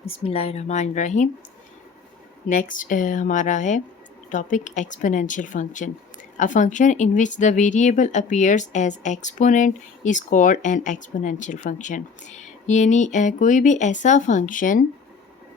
बिस्मिल्लाहिर्रहमानिर्रहीम। नेक्स्ट हमारा है topic exponential function. A function in which the variable appears as exponent is called an exponential function. यानी कोई भी ऐसा फंक्शन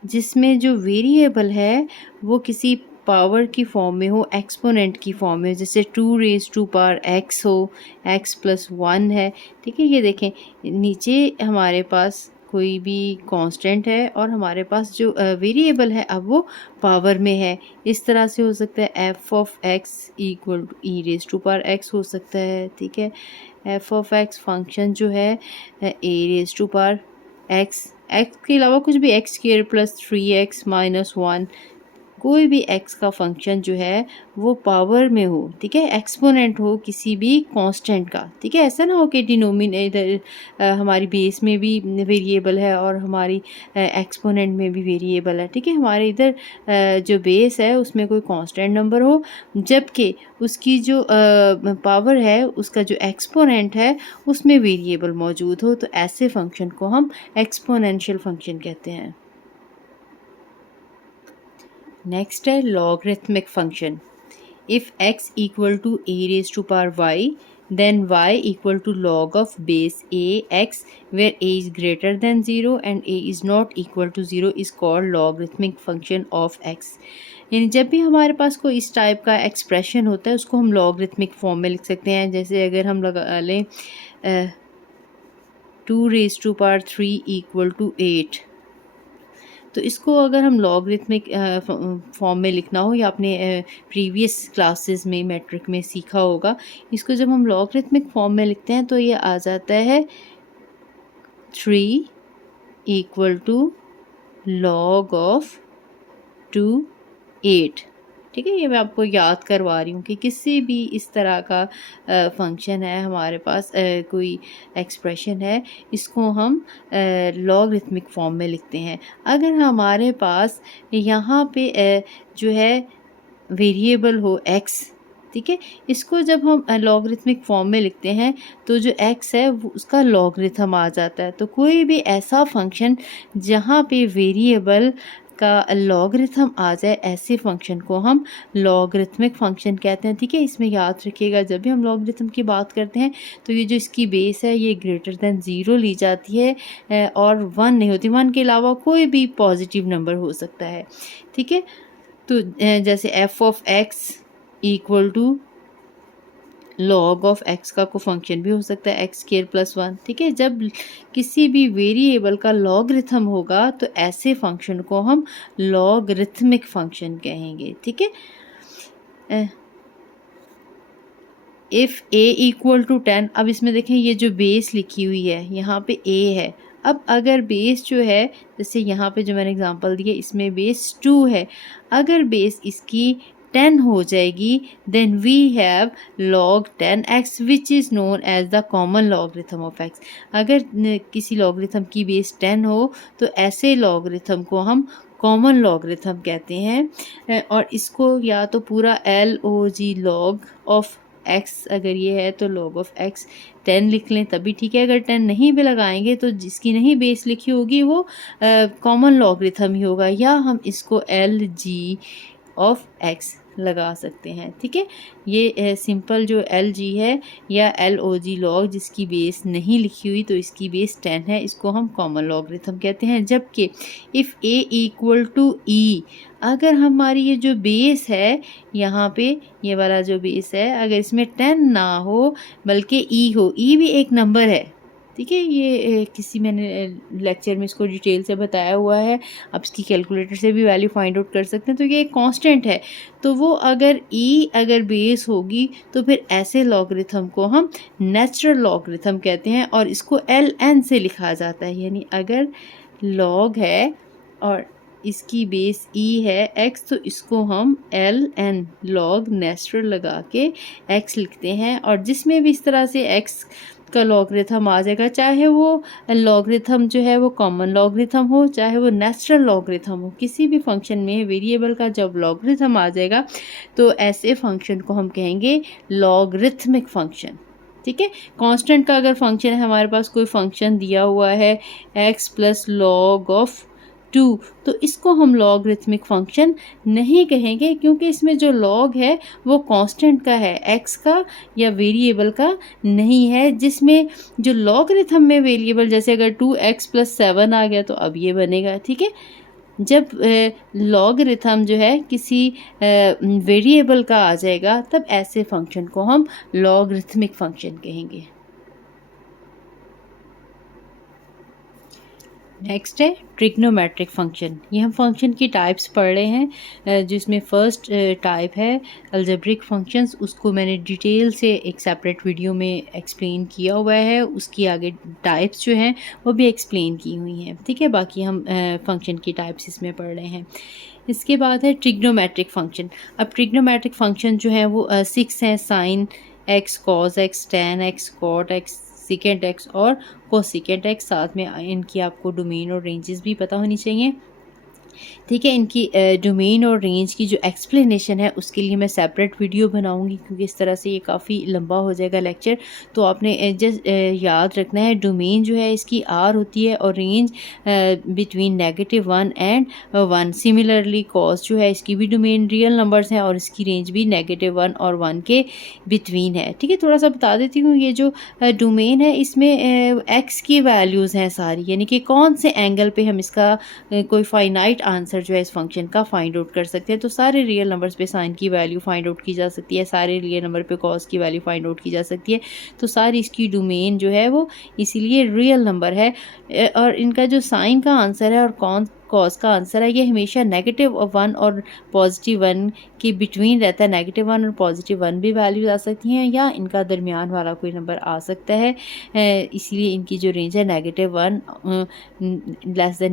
जिसमें जो वेरिएबल है वो किसी पावर की फॉर्म में हो, एक्सपोनेंट की फॉर्म में, जैसे 2 रेज़ टू पावर एक्स हो, एक्स प्लस वन है। ठीक है, ये देखें नीचे हमारे पास कोई भी कांस्टेंट है और हमारे पास जो वेरिएबल है अब वो पावर में है। इस तरह से हो सकता है f of x equal to e raise to power x हो सकता है। ठीक है, एफ ऑफ एक्स फंक्शन जो है a raise to power x, x के अलावा कुछ भी, एक्स स्क्वायर प्लस 3x-1, कोई भी एक्स का फंक्शन जो है वो पावर में हो। ठीक है, एक्सपोनेंट हो किसी भी कांस्टेंट का। ठीक है, ऐसा ना हो कि डिनोमिनेटर हमारी बेस में भी वेरिएबल है और हमारी एक्सपोनेंट में भी वेरिएबल है। ठीक है, हमारे इधर जो बेस है उसमें कोई कांस्टेंट नंबर हो, जबकि उसकी जो पावर है, उसका जो एक्सपोनेंट है उसमें वेरिएबल मौजूद हो, तो ऐसे फंक्शन को हम एक्सपोनेंशियल फंक्शन कहते हैं। नेक्स्ट है logarithmic function. If x equal to a raise to power y, then y equal to log of base a x, where a is greater than 0 and a is not equal to 0 is called logarithmic function of x। यानी जब भी हमारे पास कोई इस type का expression होता है उसको हम लॉगरिथमिक फॉर्म में लिख सकते हैं। जैसे अगर हम लगा लें 2 raise to power 3 equal to 8, तो इसको अगर हम लॉगरिथमिक फॉर्म में लिखना हो, या आपने प्रीवियस क्लासेस में मैट्रिक में सीखा होगा, इसको जब हम लॉगरिथमिक फॉर्म में लिखते हैं तो ये आ जाता है 3 इक्वल टू लॉग ऑफ 8। ठीक है, ये मैं आपको याद करवा रही हूँ कि किसी भी इस तरह का फंक्शन है हमारे पास, कोई एक्सप्रेशन है, इसको हम लॉगरिथमिक फॉर्म में लिखते हैं। अगर हमारे पास यहाँ पे जो है वेरिएबल हो x, ठीक है, इसको जब हम लॉगरिथमिक फॉर्म में लिखते हैं तो जो x है वो उसका लॉगरिथम आ जाता है। तो कोई भी ऐसा फंक्शन जहाँ पे वेरिएबल का लॉगरिथम आ जाए, ऐसे फंक्शन को हम लॉगरिथमिक फंक्शन कहते हैं। ठीक है, इसमें याद रखिएगा जब भी हम लॉगरिथम की बात करते हैं तो ये जो इसकी बेस है ये ग्रेटर देन 0 ली जाती है और 1 नहीं होती। 1 के अलावा कोई भी पॉजिटिव नंबर हो सकता है। ठीक है, तो जैसे f of x equal to log of x का को फंक्शन भी हो सकता है एक्स स्क्वायर प्लस 1। ठीक है, जब किसी भी वेरिएबल का लॉगरिथम होगा तो ऐसे फंक्शन को हम लॉगरिथमिक फंक्शन कहेंगे। ठीक है, इफ़ ए इक्वल टू 10, अब इसमें देखें ये जो बेस लिखी हुई है यहाँ पे ए है। अब अगर बेस जो है, जैसे यहाँ पे जो मैंने एग्जांपल दिया इसमें बेस 2 है, अगर बेस इसकी 10 हो जाएगी then we have log 10x which is known as the common logarithm of x। अगर किसी लॉगरिथम की बेस 10 हो तो ऐसे लॉगरिथम को हम कॉमन लॉगरिथम कहते हैं। और इसको या तो पूरा LOG लॉग ऑफ एक्स अगर ये है तो log ऑफ एक्स 10 लिख लें तभी ठीक है। अगर 10 नहीं भी लगाएंगे तो जिसकी नहीं बेस लिखी होगी वो कॉमन लॉगरिथम ही होगा, या हम इसको LG ऑफ एक्स लगा सकते हैं। ठीक है, ये सिंपल जो LG है या LOG लॉग जिसकी बेस नहीं लिखी हुई तो इसकी बेस 10 है, इसको हम कॉमन लॉगरिथम कहते हैं। जबकि if A equal to E, अगर हमारी ये जो बेस है यहाँ पे ये वाला जो बेस है अगर इसमें 10 ना हो बल्कि E हो, E भी एक नंबर है। ठीक है, ये किसी मैंने लेक्चर में इसको डिटेल से बताया हुआ है, आप इसकी कैलकुलेटर से भी वैल्यू फाइंड आउट कर सकते हैं। तो ये एक कांस्टेंट है, तो वो अगर ई अगर बेस होगी तो फिर ऐसे लॉगरिथम को हम नेचुरल लॉगरिथम कहते हैं और इसको LN से लिखा जाता है। यानी अगर लॉग है और इसकी बेस ई है x, तो इसको हम LN लॉग नेचुरल लगा के x लिखते हैं। और जिसमें भी इस तरह से x का लॉगरिथम आ जाएगा, चाहे वो लॉगरिथम जो है वो कॉमन लॉगरिथम हो चाहे वो नेचुरल लॉगरिथम हो, किसी भी फंक्शन में वेरिएबल का जब लॉगरिथम आ जाएगा तो ऐसे फंक्शन को हम कहेंगे लॉगरिथमिक फंक्शन। ठीक है, कांस्टेंट का अगर फंक्शन है, हमारे पास कोई फंक्शन दिया हुआ है x प्लस लॉग ऑफ 2, तो इसको हम लॉगरिथमिक फंक्शन नहीं कहेंगे, क्योंकि इसमें जो लॉग है वो कांस्टेंट का है, एक्स का या वेरिएबल का नहीं है। जिसमें जो लॉगरिथम में वेरिएबल, जैसे अगर 2x+7 आ गया तो अब ये बनेगा, ठीक है। जब लॉगरिथम जो है किसी वेरिएबल का आ जाएगा तब ऐसे फंक्शन को हम लॉगरिथमिक फंक्शन कहेंगे। नेक्स्ट है ट्रिग्नोमेट्रिक फंक्शन। ये हम फंक्शन की टाइप्स पढ़ रहे हैं, जिसमें फर्स्ट टाइप है अलजेब्रिक फंक्शंस। उसको मैंने डिटेल से एक सेपरेट वीडियो में एक्सप्लेन किया हुआ है, उसकी आगे टाइप्स जो हैं वो भी एक्सप्लेन की हुई हैं, ठीक है। बाकी हम फंक्शन की टाइप्स इसमें पढ़ रहे हैं। इसके बाद है ट्रिग्नोमेट्रिक फंक्शन। अब ट्रिग्नोमेट्रिक फंक्शन जो है वो 6 हैं, sine x, cos x, tan x, cot x, secant x और कोसिकेंट एक्स। साथ में इनकी आपको डोमेन और रेंजेस भी पता होनी चाहिए, ठीक है। इनकी डोमेन और रेंज की जो एक्सप्लेनेशन है उसके लिए मैं सेपरेट वीडियो बनाऊंगी, क्योंकि इस तरह से ये काफ़ी लंबा हो जाएगा लेक्चर। तो आपने जस्ट याद रखना है, डोमेन जो है इसकी आर होती है और range between -1 and 1। Similarly cos जो है इसकी भी डोमेन रियल नंबर्स हैं और इसकी रेंज भी -1 और 1 के बिटवीन है, ठीक है। थोड़ा सा बता देती हूँ, ये जो डोमेन है इसमें एक्स की वैल्यूज़ हैं सारी, यानी कि कौन से एंगल पे हम इसका कोई फाइनाइट आंसर जो है इस फंक्शन का फाइंड आउट कर सकते हैं। तो सारे रियल नंबर्स पे साइन की वैल्यू फाइंड आउट की जा सकती है, सारे रियल नंबर पे कॉस की वैल्यू फाइंड आउट की जा सकती है। तो सारी इसकी डोमेन जो है वो इसीलिए रियल नंबर है। और इनका जो साइन का आंसर है और कौन कॉस का आंसर है, ये हमेशा -1 और +1 के बिटवीन रहता है। -1 और +1 भी वैल्यूज आ सकती हैं या इनका दरमियान वाला कोई नंबर आ सकता है। इसीलिए इनकी जो रेंज है -1 < y <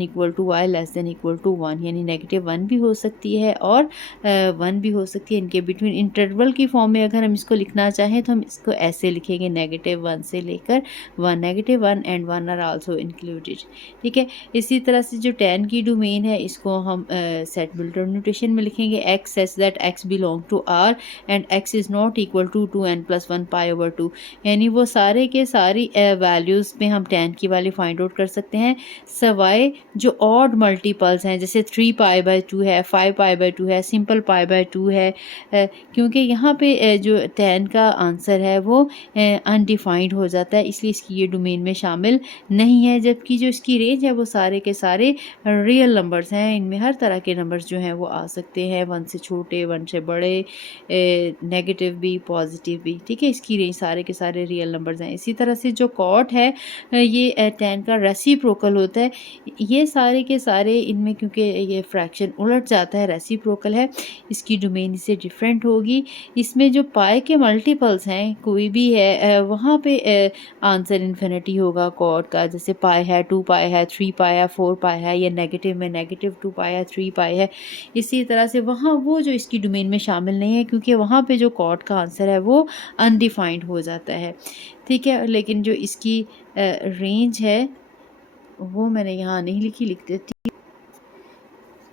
1, यानी -1 भी हो सकती है और 1 भी हो सकती है। इनके बिटवीन इंटरवल की फॉर्म में अगर हम इसको लिखना चाहें तो हम इसको ऐसे लिखेंगे, -1 से लेकर 1, -1 एंड 1 आर आल्सो इंक्लूडेड, ठीक है। इसी तरह से जो 10 की डोमेन है इसको हम सेट बिल्डर नोटेशन में लिखेंगे, x says that x belong to R and x is not equal to 2n+1 pi/2, यानी वो सारे के सारी वैल्यूज़ में हम 10 की वैल्यू फाइंड आउट कर सकते हैं, सवाए जो ऑड मल्टीपल्स हैं, जैसे 3π/2 है, 5π/2 है, सिंपल π/2 है, क्योंकि यहाँ पे जो 10 का आंसर है वो अनडिफाइंड हो जाता है, इसलिए इसकी ये डोमेन में शामिल नहीं है। जबकि जो इसकी रेंज है वो सारे के सारे रियल नंबर्स हैं, इनमें हर तरह के नंबर्स जो हैं वो आ सकते हैं, 1 से छोटे, 1 से बड़े, नेगेटिव भी, पॉजिटिव भी, ठीक है। इसकी रेंज सारे के सारे रियल नंबर्स हैं। इसी तरह से जो कॉट है ये 10 का रेसिप्रोकल होता है। ये सारे के सारे इनमें, क्योंकि ये फ्रैक्शन उलट जाता है, रेसिप्रोकल है, इसकी डोमेन इससे डिफरेंट होगी। इसमें जो पाई के मल्टीपल्स हैं कोई भी है, वहाँ पे आंसर इन्फिनिटी होगा कॉट का, जैसे पाई है, 2π है, 3π है, 4π है, या नेगेटिव में -2π है, 3π है। इसी तरह से वहाँ वो जो इसकी डोमेन में शामिल नहीं है, क्योंकि वहाँ पे जो कॉट का आंसर है वो अनडिफाइंड हो जाता है, ठीक है। लेकिन जो इसकी रेंज है वो मैंने यहाँ नहीं लिखी, लिख देती।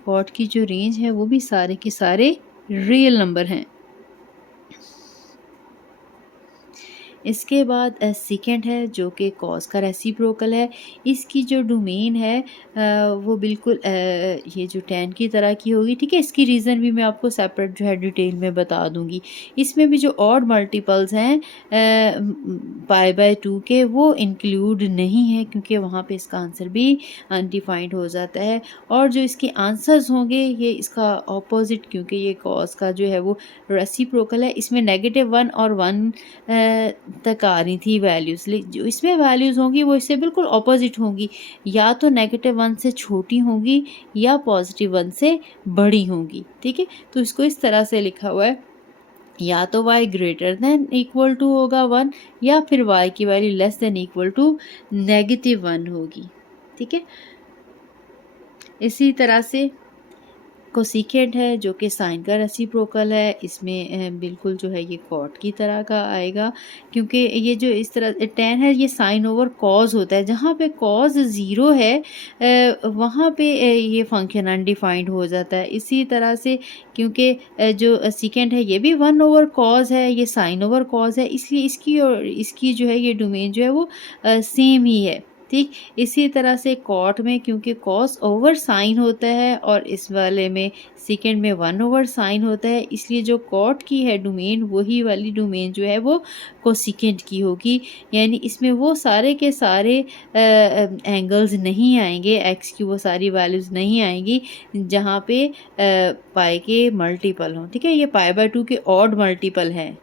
कॉट की जो रेंज है वो भी सारे के सारे रियल नंबर हैं। इसके बाद सेकंड है जो कि कॉस का रेसिप्रोकल है। इसकी जो डोमेन है वो बिल्कुल ये जो 10 की तरह की होगी, ठीक है। इसकी रीज़न भी मैं आपको सेपरेट जो है डिटेल में बता दूंगी। इसमें भी जो ऑड मल्टीपल्स हैं π/2 के वो इंक्लूड नहीं है, क्योंकि वहाँ पे इसका आंसर भी अनडिफाइंड हो जाता है। और जो इसके आंसर्स होंगे ये इसका ऑपोजिट, क्योंकि ये कॉस का जो है वो रेसिप्रोकल है, इसमें -1 और 1 तक आ रही थी वैल्यूज़, जो इसमें वैल्यूज़ होंगी वो इससे बिल्कुल ऑपोजिट होंगी, या तो -1 से छोटी होंगी या +1 से बड़ी होंगी, ठीक है। तो इसको इस तरह से लिखा हुआ है, या तो y > होगा 1, या फिर y की वैल्यू << -1 होगी, ठीक है। इसी तरह से कोसिकेंट है जो कि साइन का रेसिप्रोकल है। इसमें बिल्कुल जो है ये कॉट की तरह का आएगा, क्योंकि ये जो इस तरह 10 है ये साइन ओवर कॉज होता है। जहाँ पे कॉज 0 है वहाँ पे ये फंक्शन अनडिफाइंड हो जाता है। इसी तरह से क्योंकि जो सेकेंड है ये भी 1 ओवर कॉज है, ये साइन ओवर कॉज है, इसलिए इसकी और इसकी जो है ये डोमेन जो है वो सेम ही है, ठीक। इसी तरह से कॉट में क्योंकि कॉस ओवर साइन होता है और इस वाले में सेकंड में 1 ओवर साइन होता है, इसलिए जो कॉट की है डोमेन वही वाली डोमेन जो है वो कोसेकेंट की होगी। यानी इसमें वो सारे के सारे एंगल्स नहीं आएंगे, एक्स की वो सारी वैल्यूज़ नहीं आएंगी जहाँ पे पाई के मल्टीपल हों। ठीक है, ये पाई/2 के ऑड मल्टीपल हैं,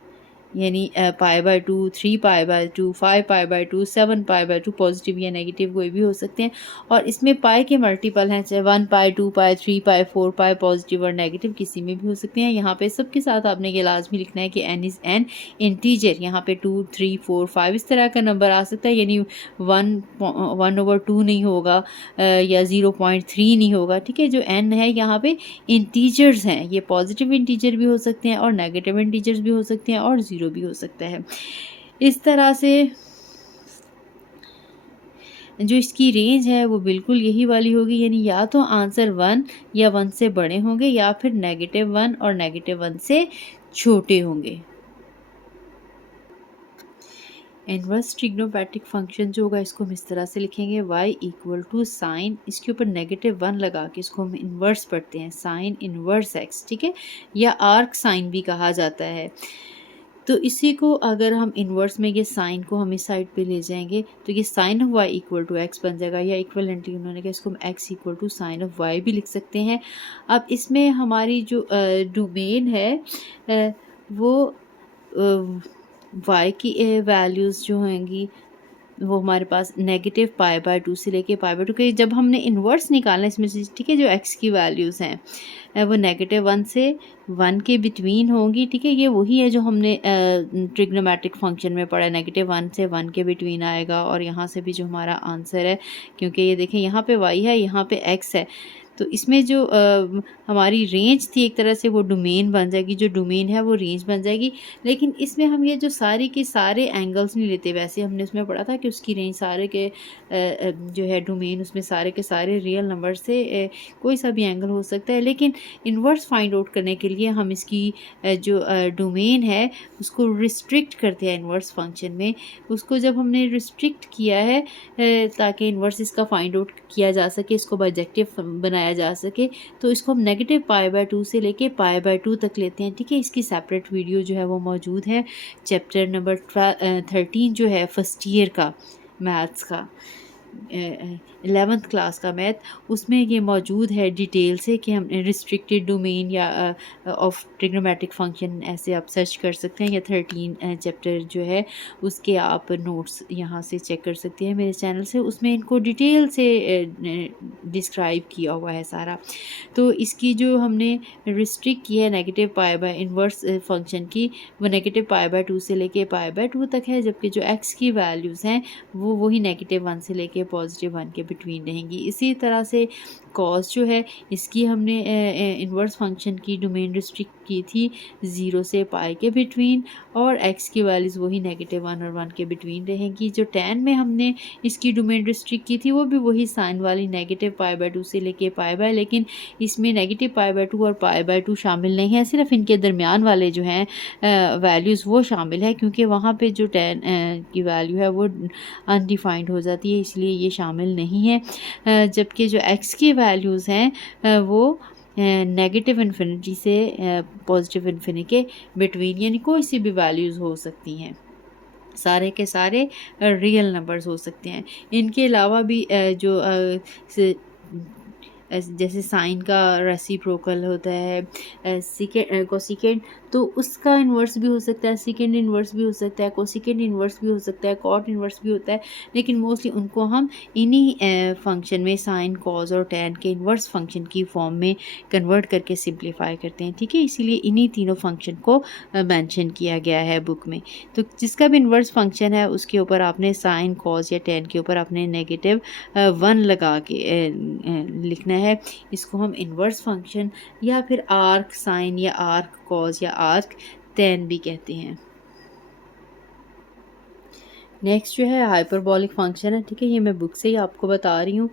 यानी पाई/2, 3 पाई/2, 5 पाई/2, 7 पाई/2, पॉजिटिव या नेगेटिव कोई भी हो सकते हैं। और इसमें पाई के मल्टीपल हैं, चाहे 1 पाई, 2 पाई, 3 पाई, 4 पाई, पॉजिटिव और नेगेटिव किसी में भी हो सकते हैं। यहाँ पे सबके साथ आपने ये लाजमी लिखना है कि n इज़ एन इंटीजर। यहाँ पे 2, 3, 4, 5 इस तरह का नंबर आ सकता है, यानी 1/2 नहीं होगा या 0.3 नहीं होगा। ठीक है, जो n है यहाँ पे इंटीजर्स हैं, ये पॉजिटिव इंटीजर भी हो सकते हैं और नेगेटिव इंटीजर्स भी हो सकते हैं और ज़ीरो भी हो सकता है। इस तरह से जो इसकी रेंज है वो बिल्कुल यही वाली होगी, यानी या तो आंसर 1 या 1 से बड़े होंगे या फिर -1 और -1 से छोटे होंगे। इनवर्स ट्रिग्नोमेट्रिक फंक्शन जो होगा इसको हम इस तरह से लिखेंगे, y इक्वल टू साइन, इसके ऊपर -1 लगा के इसको हम इन्वर्स पढ़ते हैं, साइन इन्वर्स x। ठीक है, या आर्क साइन भी कहा जाता है। तो इसी को अगर हम इन्वर्स में ये साइन को हम इस साइड पे ले जाएंगे तो ये sine of y equal to x बन जाएगा, या इक्वलेंटली उन्होंने कहा इसको हम x equal to sine of y भी लिख सकते हैं। अब इसमें हमारी जो डोमेन है वो y की वैल्यूज़ जो होंगी वो हमारे पास नेगेटिव पाई/2 से लेके पाई/2 के जब हमने इन्वर्स निकालना इसमें से, ठीक है, जो x की वैल्यूज़ हैं वो -1 से 1 के बिटवीन होंगी। ठीक है, ये वही है जो हमने ट्रिग्नोमेट्रिक फंक्शन में पढ़ा, -1 से 1 के बिटवीन आएगा। और यहाँ से भी जो हमारा आंसर है, क्योंकि ये देखें यहाँ पे y है, यहाँ पे x है, तो इसमें जो हमारी रेंज थी एक तरह से वो डोमेन बन जाएगी, जो डोमेन है वो रेंज बन जाएगी। लेकिन इसमें हम ये जो सारे के सारे एंगल्स नहीं लेते, वैसे हमने उसमें पढ़ा था कि उसकी रेंज सारे के जो है डोमेन उसमें सारे के सारे रियल नंबर से कोई सा भी एंगल हो सकता है। लेकिन इन्वर्स फाइंड आउट करने के लिए हम इसकी जो डोमेन है उसको रिस्ट्रिक्ट करते हैं इन्वर्स फंक्शन में। उसको जब हमने रिस्ट्रिक्ट किया है ताकि इन्वर्स इसका फाइंड आउट किया जा सके, इसको बाइजेक्टिव बनाया जा सके, तो इसको हम नेगेटिव पाई/2 से लेके पाई/2 तक लेते हैं। ठीक है, इसकी सेपरेट वीडियो जो है वो मौजूद है, चैप्टर नंबर 13 जो है फर्स्ट ईयर का मैथ्स का 11th क्लास का मैथ, उसमें ये मौजूद है डिटेल से कि हम रिस्ट्रिक्टेड डोमेन या ऑफ ट्रिग्नोमेट्रिक फंक्शन ऐसे आप सर्च कर सकते हैं, या 13 चैप्टर जो है उसके आप नोट्स यहाँ से चेक कर सकते हैं मेरे चैनल से, उसमें इनको डिटेल से डिस्क्राइब किया हुआ है सारा। तो इसकी जो हमने रिस्ट्रिक्ट की है नेगेटिव इन्वर्स फंक्शन की, वो नेगेटिव पाई/2 से लेके पाई/2 तक है, जबकि जो x की वैल्यूज़ हैं वो वही -1 से लेके +1 के बिटवीन रहेंगी। इसी तरह से कॉस जो है इसकी हमने इन्वर्स फंक्शन की डोमेन रिस्ट्रिक्ट की थी 0 से पाई के बिटवीन, और x की वैल्यूज़ वही -1 और 1 के बिटवीन रहेंगी। जो tan में हमने इसकी डोमेन रिस्ट्रिक्ट की थी वो भी वही साइन वाली नेगेटिव पाई/2 से लेके पाई/, लेकिन इसमें नेगेटिव पाई/2 और पाई/2 शामिल नहीं है, सिर्फ इनके दरमियान वाले जो हैं वैल्यूज़ वो शामिल है, क्योंकि वहाँ पे जो tan की वैल्यू है वो अनडिफाइंड हो जाती है, इसलिए ये शामिल नहीं है। जबकि जो x की वैल्यूज़ हैं वो नेगेटिव इन्फिनिटी से पॉजिटिव इन्फिनिटी के बिटवीन, यानी कोई सी भी वैल्यूज़ हो सकती हैं, सारे के सारे रियल नंबर्स हो सकते हैं। इनके अलावा भी जो जैसे साइन का रेसिप्रोकल होता है, कोसेकेंड, तो उसका इन्वर्स भी हो सकता है, सेकेंड इन्वर्स भी हो सकता है, कोसेकेंड इन्वर्स भी हो सकता है, कॉट इन्वर्स भी होता है, लेकिन मोस्टली उनको हम इन्हीं फंक्शन में साइन, कॉज और टैन के इन्वर्स फंक्शन की फॉर्म में कन्वर्ट करके सिंप्लीफाई करते हैं। ठीक है, इसीलिए इन्हीं तीनों फंक्शन को मेंशन किया गया है बुक में। तो जिसका भी इन्वर्स फंक्शन है उसके ऊपर आपने साइन, कॉज या टैन के ऊपर आपने -1 लगा के लिखना है। इसको हम इन्वर्स फंक्शन या फिर आर्क साइन या आर्क कॉज या आर्क टैन भी कहते हैं। नेक्स्ट जो है हाइपरबॉलिक फंक्शन है। ठीक है, ये मैं बुक से ही आपको बता रही हूँ।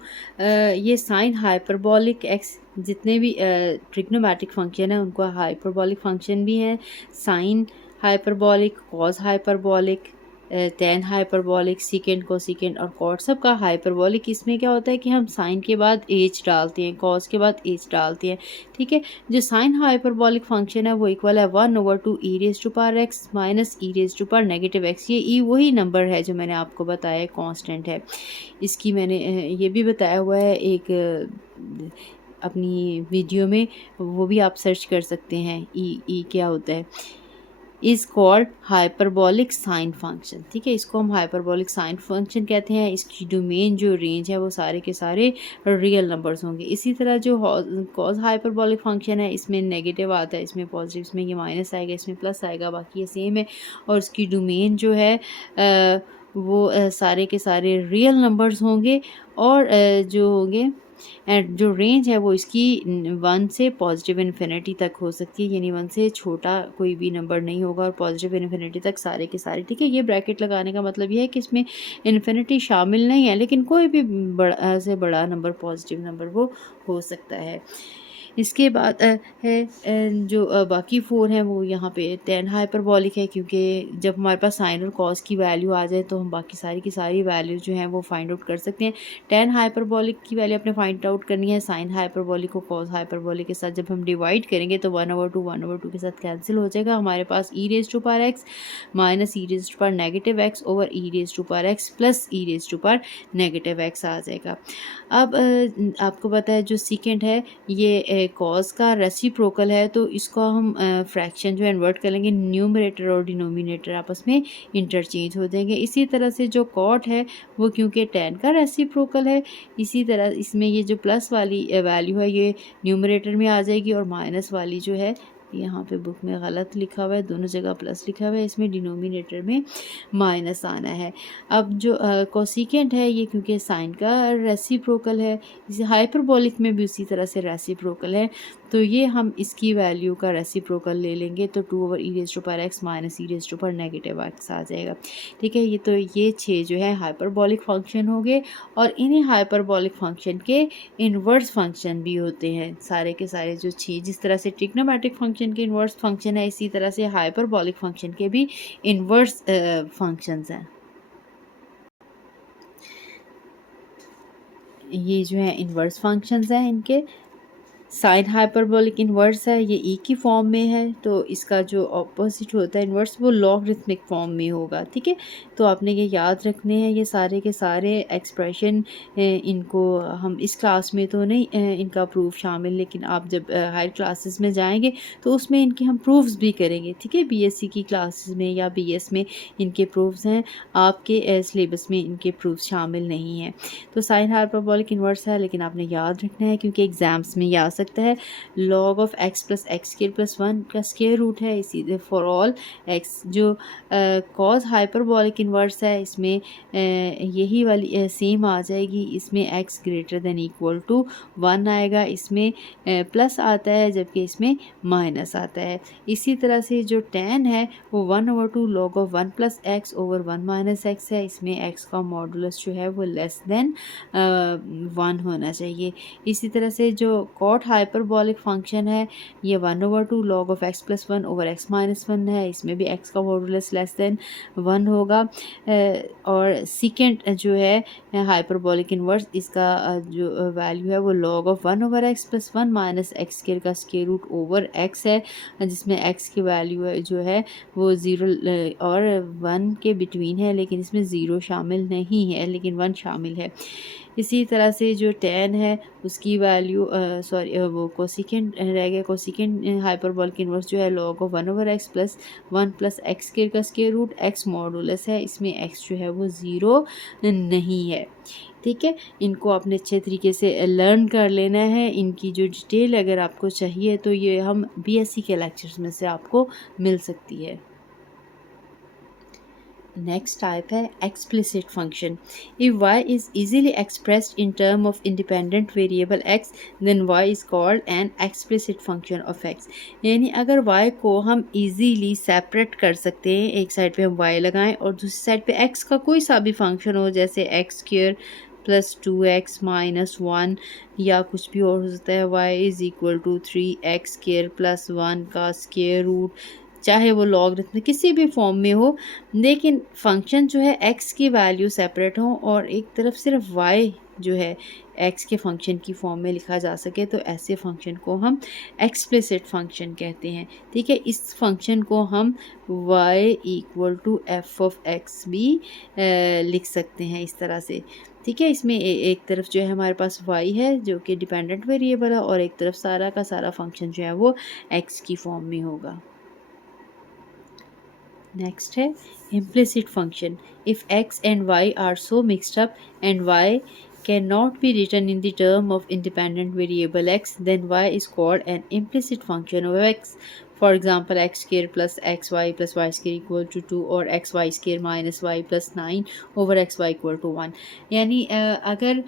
ये साइन हाइपरबॉलिक एक्स, जितने भी ट्रिग्नोमेट्रिक फंक्शन है उनको हाइपरबॉलिक फंक्शन भी हैं। Sine hyperbolic, cos hyperbolic, tan hyperbolic, secant, cosecant और कॉट सबका हाइपरबॉलिक। इसमें क्या होता है कि हम साइन के बाद एच डालते हैं, कॉस के बाद एच डालते हैं, ठीक है। जो साइन हाइपरबॉलिक फंक्शन है वो इक्वल है 1/2 e raise to power x minus e raise to power negative x. ये ई वही नंबर है जो मैंने आपको बताया कांस्टेंट है। इसकी मैंने ये भी बताया हुआ है एक अपनी वीडियो में, वो भी आप सर्च कर सकते हैं। ई क्या होता है, is called hyperbolic sine function, ठीक है। इसको हम हाइपरबॉलिक साइन फंक्शन कहते हैं। इसकी डोमेन जो रेंज है वो सारे के सारे रियल नंबर्स होंगे। इसी तरह जो कॉज हाइपरबॉलिक फंक्शन है इसमें नेगेटिव आता है, इसमें पॉजिटिव, इसमें ये माइनस आएगा, इसमें प्लस आएगा, बाकी ये सेम है। और इसकी डोमेन जो है वो सारे के सारे रियल नंबर्स होंगे। और जो होंगे एंड जो रेंज है वो इसकी 1 से पॉजिटिव इन्फिनिटी तक हो सकती है, यानी 1 से छोटा कोई भी नंबर नहीं होगा और पॉजिटिव इन्फिनिटी तक सारे के सारे, ठीक है। ये ब्रैकेट लगाने का मतलब ये है कि इसमें इन्फिनिटी शामिल नहीं है, लेकिन कोई भी बड़ा से बड़ा नंबर पॉजिटिव नंबर वो हो सकता है। इसके बाद है जो बाकी 4 हैं वो यहाँ पे 10 हाइपरबॉलिक है, क्योंकि जब हमारे पास साइन और कॉस की वैल्यू आ जाए तो हम बाकी सारी की सारी वैल्यू जो हैं वो फाइंड आउट कर सकते हैं। 10 हाइपरबॉलिक की वैल्यू अपने फाइंड आउट करनी है। साइन हाइपरबॉलिक को कॉस हाइपरबॉलिक के साथ जब हम डिवाइड करेंगे तो 1/2 के साथ कैंसिल हो जाएगा। हमारे पास e raise to power x minus e raise to power negative x over e raise to power x plus e raise to power negative x आ जाएगा। अब आपको पता है जो सीकेंड है ये कॉस का रेसिप्रोकल है, तो इसको हम फ्रैक्शन जो है इन्वर्ट कर लेंगे, न्यूमरेटर और डिनोमिनेटर आपस में इंटरचेंज हो जाएंगे। इसी तरह से जो कॉट है वो क्योंकि टेन का रेसिप्रोकल है, इसी तरह इसमें ये जो प्लस वाली वैल्यू है ये न्यूमरेटर में आ जाएगी और माइनस वाली जो है यहाँ पे बुक में गलत लिखा हुआ है, दोनों जगह प्लस लिखा हुआ है, इसमें डिनोमिनेटर में माइनस आना है। अब जो कोसिकेंट है ये क्योंकि साइन का रेसिप्रोकल है, इसे हाइपरबॉलिक में भी उसी तरह से रेसिप्रोकल है, तो ये हम इसकी वैल्यू का रेसिप्रोकल ले लेंगे तो 2/e⁻x माइनस e⁻x आ जाएगा, ठीक है। ये 6 जो है हाइपरबॉलिक फंक्शन हो गए। और इन्हीं हाइपरबॉलिक फंक्शन के इन्वर्स फंक्शन भी होते हैं सारे के सारे जो 6। जिस तरह से ट्रिग्नोमेट्रिक फंक्शन के इन्वर्स फंक्शन है, इसी तरह से हाइपरबॉलिक फंक्शन के भी इन्वर्स फंक्शंस हैं। ये जो है इन्वर्स फंक्शंस हैं, इनके साइन हाइपरबोलिक इन्वर्स है, ये ई की फॉर्म में है, तो इसका जो ऑपोजिट होता है इन्वर्स वो लॉगरिथमिक फॉर्म में होगा, ठीक है। तो आपने ये याद रखने हैं ये सारे के सारे एक्सप्रेशन। इनको हम इस क्लास में तो नहीं इनका प्रूफ शामिल, लेकिन आप जब हायर क्लासेस में जाएंगे तो उसमें इनके हम प्रूफ्स भी करेंगे, ठीक है। बीएससी की क्लासेस में या बीएस में इनके प्रूफ्स हैं, आपके सिलेबस में इनके प्रूफ्स शामिल नहीं हैं। तो साइन हाइपरबोलिक इन्वर्स है, लेकिन आपने याद रखना है क्योंकि एग्जाम्स में ये आ सकता है। Log of x plus x square plus 1 का स्क्वायर रूट है, इसी फॉर ऑल एक्स। जो कॉज हाइपरबॉलिक इन्वर्स है इसमें यही वाली सेम आ जाएगी, इसमें x greater than equal to 1 आएगा, इसमें प्लस आता है जबकि इसमें माइनस आता है। इसी तरह से जो tan है वो 1/2 log of 1 plus x over 1 minus x है, इसमें एक्स का मॉडुलस जो है वो लेस देन 1 होना चाहिए। इसी तरह से जो कॉट हाइपरबॉलिक फंक्शन है ये 1/2 log of x plus 1 over x minus 1 है, इसमें भी एक्स का मॉडुलस लेस देन 1 होगा। और सीकेंट जो है हाइपरबॉलिक इन्वर्स, इसका जो वैल्यू है वो log of 1 over x plus 1 minus x square का स्क्वायर रूट ओवर एक्स है, जिसमें एक्स की वैल्यू जो है वो 0 और 1 के बिटवीन है, लेकिन इसमें 0 शामिल नहीं है लेकिन 1 शामिल है। इसी तरह से जो tan है उसकी वैल्यू वो कोसिकेंट रह गया। कोसिकेंट हाइपरबॉलिक इन्वर्स जो है log of 1 over x plus 1 plus x square का स्क्वायर रूट एक्स मॉडुलस है, इसमें x जो है वो 0 नहीं है, ठीक है। इनको आपने अच्छे तरीके से लर्न कर लेना है। इनकी जो डिटेल अगर आपको चाहिए तो ये हम बीएससी के लेक्चर्स में से आपको मिल सकती है। नेक्स्ट टाइप है explicit function. If y is easily expressed in term of independent variable x then y is called an explicit function of x। यानी अगर y को हम easily सेपरेट कर सकते हैं, एक साइड पे हम y लगाएं और दूसरी साइड पे x का कोई सा भी फंक्शन हो, जैसे x square plus 2x minus 1 या कुछ भी और हो सकता है, y is equal to 3x square plus 1 का स्क्वायर रूट, चाहे वो लॉगरिथम किसी भी फॉर्म में हो, लेकिन फंक्शन जो है x की वैल्यू सेपरेट हो और एक तरफ सिर्फ y जो है x के फंक्शन की फॉर्म में लिखा जा सके, तो ऐसे फंक्शन को हम एक्सप्लिसिट फंक्शन कहते हैं। ठीक है, इस फंक्शन को हम y equal to f of x भी लिख सकते हैं इस तरह से। ठीक है, इसमें एक तरफ जो है हमारे पास y है जो कि डिपेंडेंट वेरिएबल है और एक तरफ सारा का सारा फंक्शन जो है वो x की फॉर्म में होगा। नेक्स्ट है implicit function. If x and y are so mixed up and y cannot be written in the term of independent variable x, then y is called an implicit function of x. For example, x square plus xy plus y square equal to 2 और xy square minus y plus 9 over xy equal to 1। यानी अगर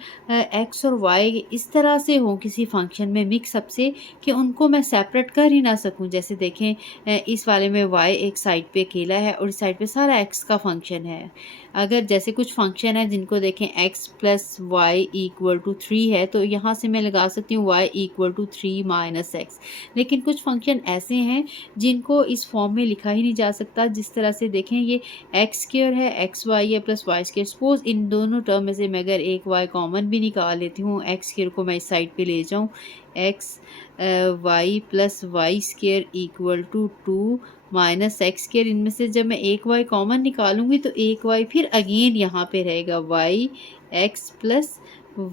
x और y इस तरह से हो किसी function में मिक्सअप से कि उनको मैं सेपरेट कर ही ना सकूं। जैसे देखें इस वाले में y एक साइड पे अकेला है और इस साइड पे सारा x का फंक्शन है। अगर जैसे कुछ फंक्शन है जिनको देखें x plus y equal to 3 है, तो यहाँ से मैं लगा सकती हूँ y equal to 3 minus x. लेकिन कुछ फंक्शन ऐसे हैं जिनको इस फॉर्म में लिखा ही नहीं जा सकता। जिस तरह से देखें ये एक्स स्क्वायर है, एक्स वाई है प्लस वाई स्क्वायर। सपोज इन दोनों टर्म में से मैं अगर एक y कॉमन भी निकाल लेती हूँ, एक्स स्क्वायर को मैं इस साइड पे ले जाऊँ, x y plus y square equal to 2 minus x square. इनमें से जब मैं एक y कॉमन निकालूंगी तो एक y फिर अगेन यहाँ पे रहेगा y x plus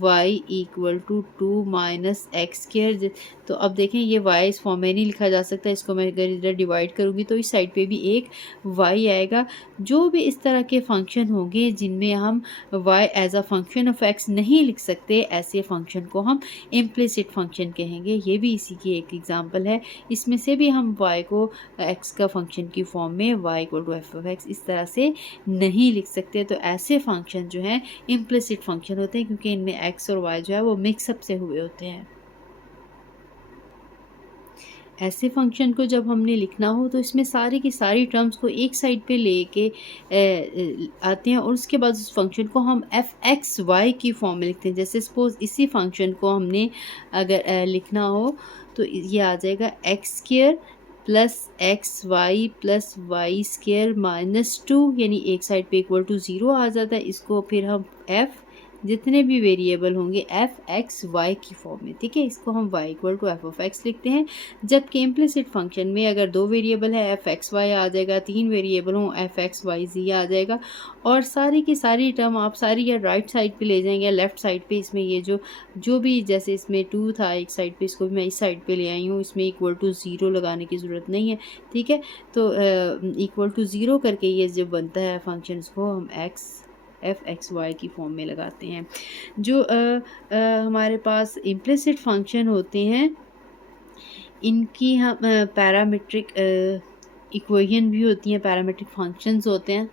y equal to 2 minus x square. तो अब देखें ये y इस फॉर्म में नहीं लिखा जा सकता। इसको मैं अगर इधर डिवाइड करूँगी तो इस साइड पे भी एक y आएगा। जो भी इस तरह के फंक्शन होंगे जिनमें हम y as a function of x नहीं लिख सकते, ऐसे फंक्शन को हम इम्प्लिसिट फंक्शन कहेंगे। ये भी इसी की एक एग्जांपल है। इसमें से भी हम y को x का फंक्शन की फॉर्म में y equal to f of x इस तरह से नहीं लिख सकते। तो ऐसे फंक्शन जो हैं इम्प्लिसिट फंक्शन होते हैं क्योंकि इनमें x और y जो है वो मिक्सअप से हुए होते हैं। ऐसे फंक्शन को जब हमने लिखना हो तो इसमें सारी की सारी टर्म्स को एक साइड पे लेके आते हैं और उसके बाद उस फंक्शन को हम एफ एक्स वाई की फॉर्म में लिखते हैं। जैसे सपोज इसी फंक्शन को हमने अगर लिखना हो तो ये आ जाएगा x square plus x y plus y square minus 2, यानी एक साइड पे इक्वल टू 0 आ जाता है। इसको फिर हम एफ जितने भी वेरिएबल होंगे एफ एक्स वाई की फॉर्म में, ठीक है, इसको हम y equal to f of x लिखते हैं। जबकि इम्प्लिसिट फंक्शन में अगर 2 वेरिएबल है एफ एक्स वाई आ जाएगा, 3 वेरिएबल हों एफ एक्स वाई जी आ जाएगा। और सारी की सारी टर्म आप सारी या राइट साइड पे ले जाएंगे या लेफ्ट साइड पे। इसमें ये जो भी जैसे इसमें 2 था एक साइड पे, इसको भी मैं इस साइड पे ले आई हूँ। इसमें इक्वल टू 0 लगाने की ज़रूरत नहीं है, ठीक है। तो इक्वल टू 0 करके ये जो बनता है फंक्शन, इसको हम एक्स एफ एक्स वाई की फॉर्म में लगाते हैं। जो हमारे पास इम्प्लिसिट फंक्शन होते हैं इनकी हम पैरामीट्रिक इक्वेशन भी होती हैं, पैरामीट्रिक फंक्शंस होते हैं।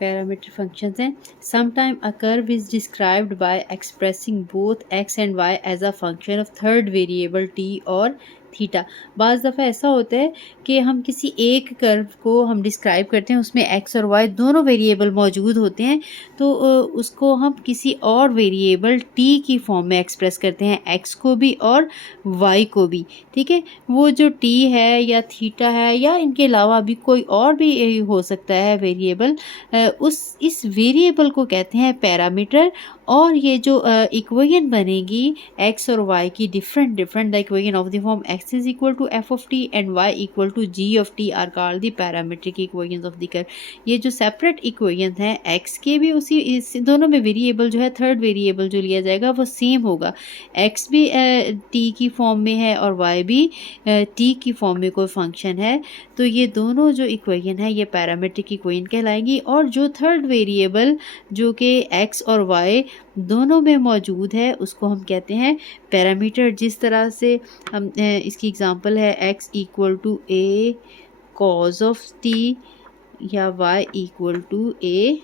पैरामीट्रिक फंक्शंस हैं। Sometime a curve is described by expressing both x and y as a function of third variable t और थीटा। बाज़ दफ़ा ऐसा होता है कि हम किसी एक कर्व को हम डिस्क्राइब करते हैं, उसमें एक्स और वाई दोनों वेरिएबल मौजूद होते हैं, तो उसको हम किसी और वेरिएबल टी की फॉर्म में एक्सप्रेस करते हैं, एक्स को भी और वाई को भी, ठीक है। वो जो टी है या थीटा है या इनके अलावा भी कोई और भी हो सकता है वेरिएबल, इस वेरिएबल को कहते हैं पैरामीटर। और ये जो इक्वेशन बनेगी एक्स और वाई की different the equation of the form x is equal to f of t and y equal to g of t are called the parametric equations of the curve. ये जो separate equation हैं x के भी उसी इस दोनों में variable जो है थर्ड वेरिएबल जो लिया जाएगा वो सेम होगा। एक्स भी टी की फॉर्म में है और वाई भी टी की फॉर्म में कोई फंक्शन है, तो ये दोनों जो इक्वेशन है ये पैरामीट्रिक इक्वेशन कहलाएंगी। और जो थर्ड वेरिएबल जो कि एक्स और वाई दोनों में मौजूद है उसको हम कहते हैं पैरामीटर। जिस तरह से हम इसकी एग्जांपल है x equal to a cos of t या y equal to a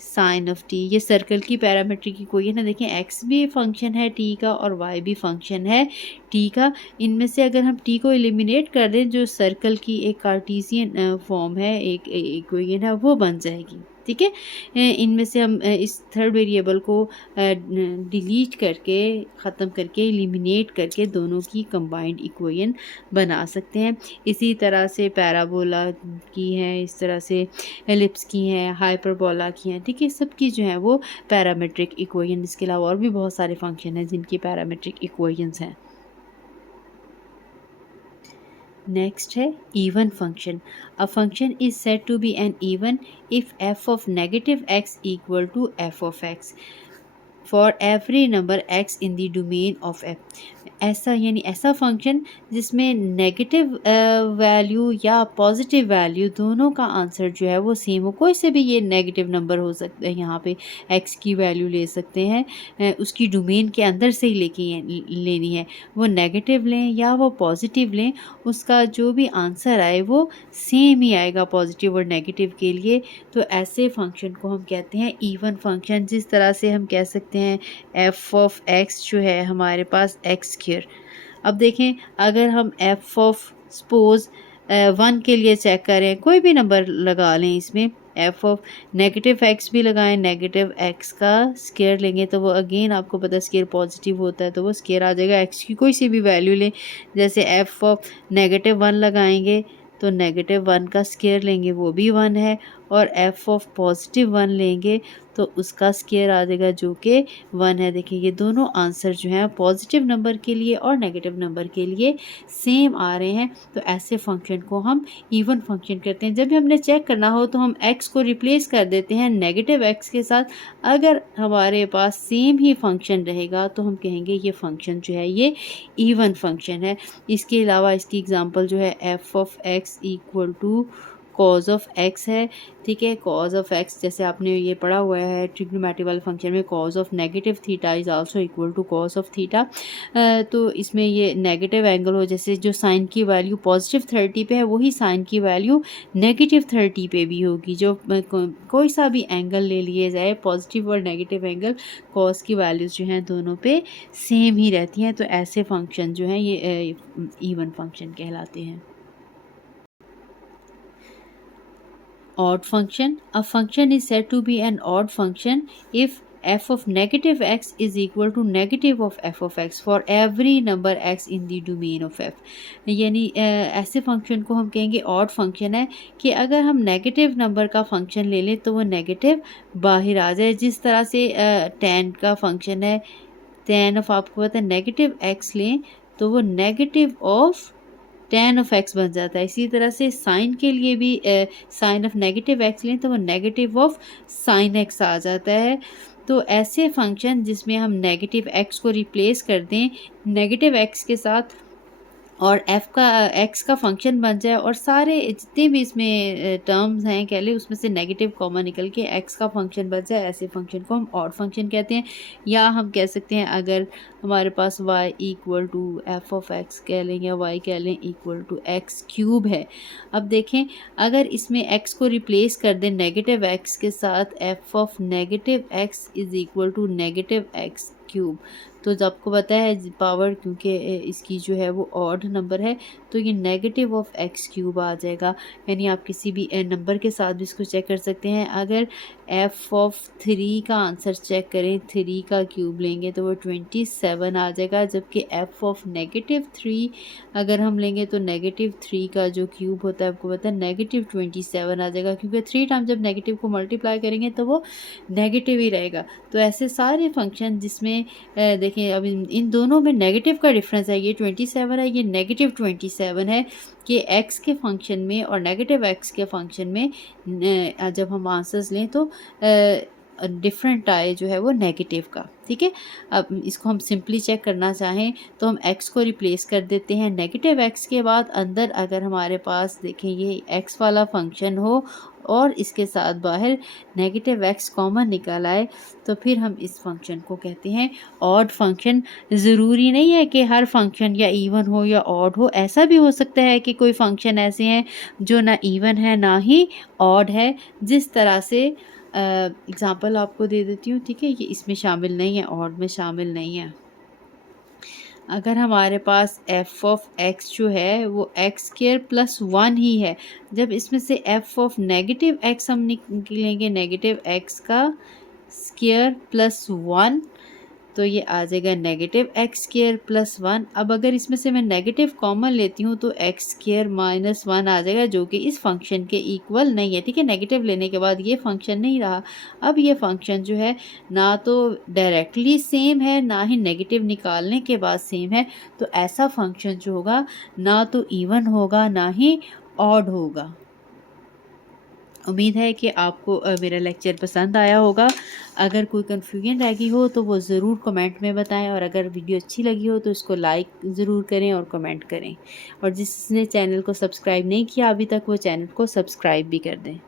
sine of t. ये सर्कल की पैरामीट्रिक इक्वेशन है। देखें एक्स भी फंक्शन है टी का और वाई भी फंक्शन है टी का। इनमें से अगर हम टी को एलिमिनेट कर दें, जो सर्कल की एक कार्टेशियन फॉर्म है, एक इक्वेशन है, वो बन जाएगी, ठीक है। इनमें से हम इस थर्ड वेरिएबल को डिलीट करके, ख़त्म करके, एलिमिनेट करके दोनों की कंबाइंड इक्वेशन बना सकते हैं। इसी तरह से पैराबोला की हैं, इस तरह से एलिप्स की हैं, हाइपरबोला की हैं, ठीक है। सबकी जो है वो पैरामेट्रिक इक्वेशन, इसके अलावा और भी बहुत सारे फंक्शन हैं जिनकी पैरामेट्रिक इक्वेशंस हैं। नेक्स्ट है even function. A function is said to be an even if f of negative x equal to f of x for every number x in the domain of f. ऐसा यानी ऐसा function जिसमें negative value या positive value दोनों का answer जो है वो सेम हो। कोई से भी ये नेगेटिव नंबर हो सकता है, यहाँ पे एक्स की वैल्यू ले सकते हैं, उसकी डोमेन के अंदर से ही लेनी है। वो नेगेटिव लें या वो पॉजिटिव लें, उसका जो भी आंसर आए वो सेम ही आएगा पॉजिटिव और नेगेटिव के लिए। तो ऐसे फंक्शन को हम कहते हैं इवन फंक्शन। जिस तरह से हम कह सकते हैं एफ ऑफ एक्स जो है हमारे पास एक्स स्क्वायर। अब देखें, अगर हम एफ ऑफ सपोज 1 के लिए चेक करें, कोई भी नंबर लगा लें, इसमें एफ ऑफ नेगेटिव एक्स भी लगाएं, नेगेटिव एक्स का स्क्वायर लेंगे तो वो अगेन आपको पता है स्क्वायर पॉजिटिव होता है, तो वो स्क्वायर आ जाएगा। एक्स की कोई सी भी वैल्यू लें, जैसे एफ ऑफ -1 लगाएंगे तो -1 का स्क्वायर लेंगे वो भी 1 है, और एफ ऑफ +1 लेंगे तो उसका स्क्वायर आ जाएगा जो कि 1 है। देखिए ये दोनों आंसर जो हैं पॉजिटिव नंबर के लिए और नेगेटिव नंबर के लिए सेम आ रहे हैं। तो ऐसे फंक्शन को हम इवन फंक्शन कहते हैं। जब भी हमने चेक करना हो तो हम एक्स को रिप्लेस कर देते हैं नेगेटिव एक्स के साथ। अगर हमारे पास सेम ही फंक्शन रहेगा तो हम कहेंगे ये फंक्शन जो है ये इवन फंक्शन है। इसके अलावा इसकी एग्जांपल जो है f of x equal to cos of x है, ठीक है। कॉज ऑफ एक्स जैसे आपने ये पढ़ा हुआ है ट्रिग्नोमेट्री वाले फंक्शन में, cos of negative theta is also equal to cos of theta. तो इसमें ये नेगेटिव एंगल हो, जैसे जो साइन की वैल्यू +30 पे है वही साइन की वैल्यू -30 पे भी होगी। जो कोई सा भी एंगल ले लिए जाए, पॉजिटिव और नेगेटिव एंगल, कॉज की वैल्यूज़ जो हैं दोनों पे सेम ही रहती हैं। तो ऐसे फंक्शन जो हैं ये इवन फंक्शन कहलाते हैं। Odd function. A function is said to be an odd function if f of negative x is equal to negative of f of x for every number x in the domain of f। यानी ऐसे function को हम कहेंगे odd function है कि अगर हम negative number का फंक्शन ले लें तो वो नेगेटिव बाहर आ जाए। जिस तरह से tan का फंक्शन है, tan ऑफ आपको पता है नेगेटिव x लें तो वो negative of tan of x बन जाता है। इसी तरह से साइन के लिए भी साइन ऑफ नेगेटिव x लें तो वो नेगेटिव ऑफ साइन x आ जाता है। तो ऐसे फंक्शन जिसमें हम नेगेटिव x को रिप्लेस कर दें नेगेटिव x के साथ और x का फंक्शन बन जाए और सारे जितने भी इसमें टर्म्स हैं कह लें उसमें से नेगेटिव कॉमन निकल के x का फंक्शन बन जाए, ऐसे फंक्शन को हम ऑड फंक्शन कहते हैं। या हम कह सकते हैं अगर हमारे पास y equal to f of x कह लें या y कह लें इक्वल टू x³ है। अब देखें अगर इसमें x को रिप्लेस कर दें नेगेटिव x के साथ, f of negative x is equal to -x³, तो जब आपको पता है पावर क्योंकि इसकी जो है वो ऑड नंबर है तो ये नेगेटिव ऑफ x³ आ जाएगा। यानी आप किसी भी नंबर के साथ भी इसको चेक कर सकते हैं। अगर f ऑफ 3 का आंसर चेक करें, 3 का क्यूब लेंगे तो वो 27 आ जाएगा, जबकि f ऑफ -3 अगर हम लेंगे तो -3 का जो क्यूब होता है आपको पता है -27 आ जाएगा, क्योंकि 3 टाइम जब नेगेटिव को मल्टीप्लाई करेंगे तो वो नेगेटिव ही रहेगा। तो ऐसे सारे फंक्शन जिसमें देखिए अब इन दोनों में नेगेटिव का डिफरेंस है, ये 27 है, ये -27 है कि x के फंक्शन में और नेगेटिव x के फंक्शन में जब हम आंसर्स लें तो डिफरेंट आए जो है वो नेगेटिव का, ठीक है। अब इसको हम सिंपली चेक करना चाहें तो हम x को रिप्लेस कर देते हैं नेगेटिव x के बाद। अंदर अगर हमारे पास देखें ये x वाला फंक्शन हो और इसके साथ बाहर नेगेटिव x कॉमन निकल आए तो फिर हम इस फंक्शन को कहते हैं ऑड फंक्शन। ज़रूरी नहीं है कि हर फंक्शन या इवन हो या ऑड हो, ऐसा भी हो सकता है कि कोई फंक्शन ऐसे हैं जो ना इवन है ना ही ऑड है। जिस तरह से एग्ज़ाम्पल आपको दे देती हूँ, ठीक है, ये इसमें शामिल नहीं है, ऑड में शामिल नहीं है। अगर हमारे पास एफ ऑफ एक्स जो है वो एक्स स्क्वायर प्लस 1 ही है, जब इसमें से एफ ऑफ नेगेटिव एक्स हम निकलेंगे नेगेटिव एक्स का स्क्वायर प्लस 1, तो ये आ जाएगा नेगेटिव एक्स स्क्वायर प्लस 1। अब अगर इसमें से मैं नेगेटिव कॉमन लेती हूँ तो एक्स स्क्वायर माइनस 1 आ जाएगा, जो कि इस फंक्शन के इक्वल नहीं है। ठीक है, नेगेटिव लेने के बाद ये फंक्शन नहीं रहा। अब ये फंक्शन जो है ना तो डायरेक्टली सेम है, ना ही नेगेटिव निकालने के बाद सेम है, तो ऐसा फंक्शन जो होगा ना तो इवन होगा ना ही ऑड होगा। उम्मीद है कि आपको मेरा लेक्चर पसंद आया होगा। अगर कोई कन्फ्यूजन रह गई हो तो वो ज़रूर कमेंट में बताएं, और अगर वीडियो अच्छी लगी हो तो इसको लाइक ज़रूर करें और कमेंट करें, और जिसने चैनल को सब्सक्राइब नहीं किया अभी तक वो चैनल को सब्सक्राइब भी कर दें।